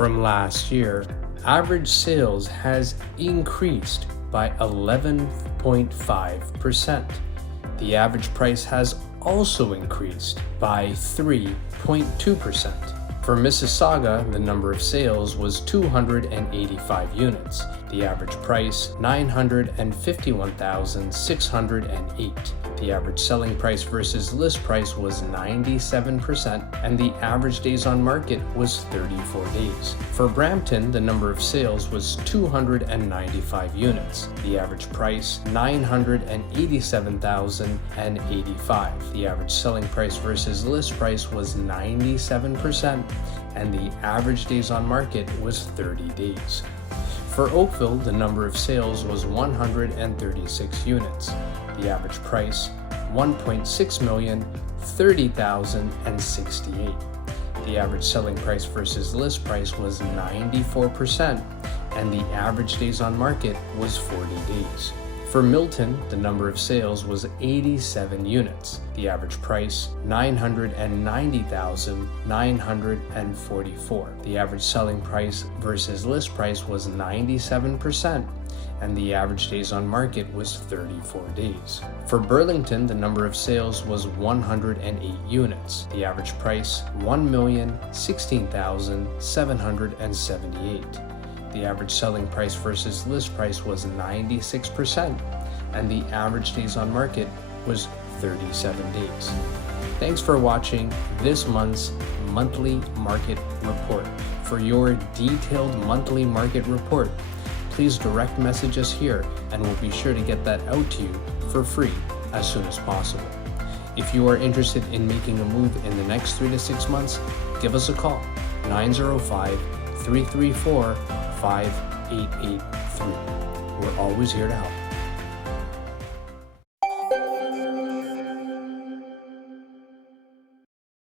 from last year, average sales has increased by 11.5%. The average price has also increased by 3.2%. For Mississauga, the number of sales was 285 units. The average price, $951,608. The average selling price versus list price was 97%, and the average days on market was 34 days. For Brampton, the number of sales was 295 units. The average price, $987,085. The average selling price versus list price was 97%, and the average days on market was 30 days. For Oakville, the number of sales was 136 units. The average price, $1.6 million, $30,068. The average selling price versus list price was 94%, and the average days on market was 40 days. For Milton, the number of sales was 87 units. The average price, $990,944. The average selling price versus list price was 97%, and the average days on market was 34 days. For Burlington, the number of sales was 108 units. The average price, $1,016,778. The average selling price versus list price was 96%, and the average days on market was 37 days. Thanks for watching this month's monthly market report. For your detailed monthly market report, please direct message us here, and we'll be sure to get that out to you for free as soon as possible. If you are interested in making a move in the next 3 to 6 months, give us a call, 905-334-5883. We're always here to help.